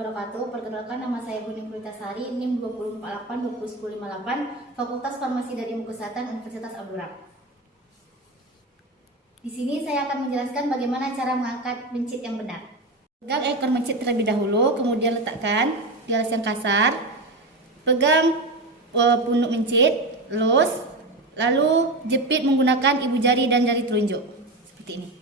wabarakatuh. Perkenalkan, nama saya Buni Pulitasari, NIM 248201058, Fakultas Farmasi dan Ilmu Kesehatan Universitas Abdurrahman. Di sini saya akan menjelaskan bagaimana cara mengangkat mencit yang benar. Pegang ekor mencit terlebih dahulu, kemudian letakkan di alas yang kasar. Pegang punuk mencit, elus, lalu jepit menggunakan ibu jari dan jari telunjuk seperti ini.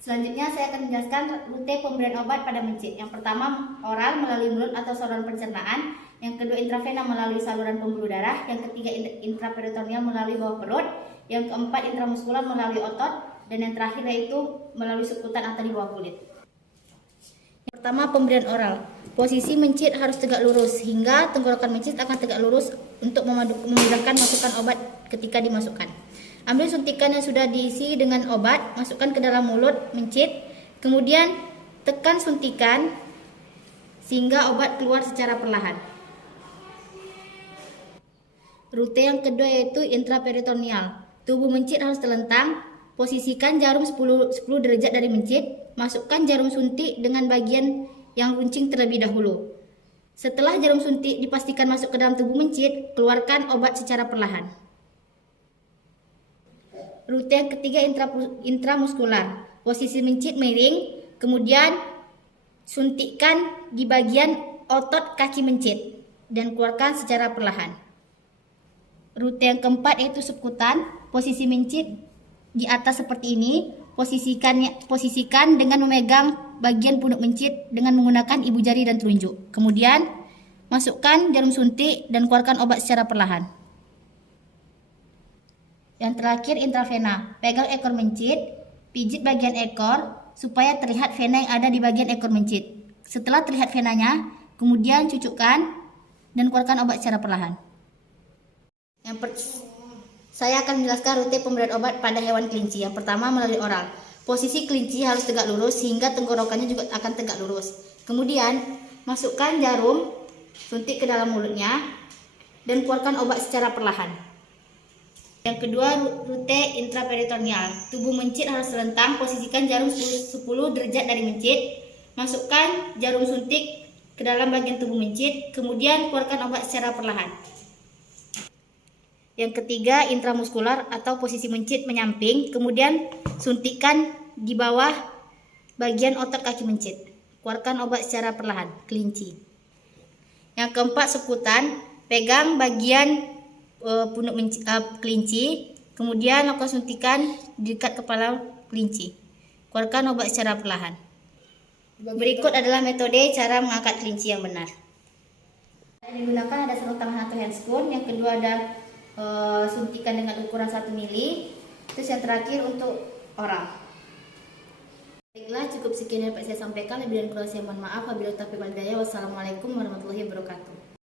Selanjutnya saya akan menjelaskan rute pemberian obat pada mencit. Yang pertama oral melalui mulut atau saluran pencernaan, yang kedua intravena melalui saluran pembuluh darah, yang ketiga intraperitoneal melalui bawah perut, yang keempat intramuskular melalui otot, dan yang terakhir yaitu melalui sukutan atau di bawah kulit. Yang pertama pemberian oral. Posisi mencit harus tegak lurus hingga tenggorokan mencit akan tegak lurus untuk memudahkan masukan obat ketika dimasukkan. Ambil suntikan yang sudah diisi dengan obat, masukkan ke dalam mulut mencit, kemudian tekan suntikan sehingga obat keluar secara perlahan. Rute yang kedua yaitu intraperitoneal. Tubuh mencit harus terlentang, posisikan jarum 10 derajat dari mencit, masukkan jarum suntik dengan bagian yang runcing terlebih dahulu. Setelah jarum suntik dipastikan masuk ke dalam tubuh mencit, keluarkan obat secara perlahan. Rute yang ketiga intramuskular. Posisi mencit miring, kemudian suntikkan di bagian otot kaki mencit dan keluarkan secara perlahan. Rute yang keempat yaitu sukutan. Posisi mencit di atas seperti ini, posisikan dengan memegang bagian punuk mencit dengan menggunakan ibu jari dan telunjuk. Kemudian masukkan jarum suntik dan keluarkan obat secara perlahan. Yang terakhir intravena. Pegang ekor mencit, pijit bagian ekor supaya terlihat vena yang ada di bagian ekor mencit. Setelah terlihat venanya, kemudian cucukkan dan keluarkan obat secara perlahan. Saya akan menjelaskan rute pemberian obat pada hewan kelinci. Yang pertama melalui oral. Posisi kelinci harus tegak lurus sehingga tenggorokannya juga akan tegak lurus. Kemudian masukkan jarum suntik ke dalam mulutnya dan keluarkan obat secara perlahan. Yang kedua rute intraperitoneal. Tubuh mencit harus terlentang, posisikan jarum 10 derajat dari mencit, masukkan jarum suntik ke dalam bagian tubuh mencit, kemudian keluarkan obat secara perlahan. Yang ketiga intramuskular atau posisi mencit menyamping, kemudian suntikkan di bawah bagian otot kaki mencit. Keluarkan obat secara perlahan, kelinci. Yang keempat sukutan. Pegang bagian punuk kelinci, kemudian lakukan suntikan di dekat kepala kelinci. Keluarkan obat secara perlahan. Berikut adalah metode cara mengangkat kelinci yang benar. Yang digunakan ada sarung tangan atau handscoon, yang kedua ada suntikan dengan ukuran 1 mili, terus yang terakhir untuk oral. Baiklah, cukup sekian yang dapat saya sampaikan. Lebih dan kurang saya mohon maaf. Wabillahi taufiq wal hidayah. Wassalamualaikum warahmatullahi wabarakatuh.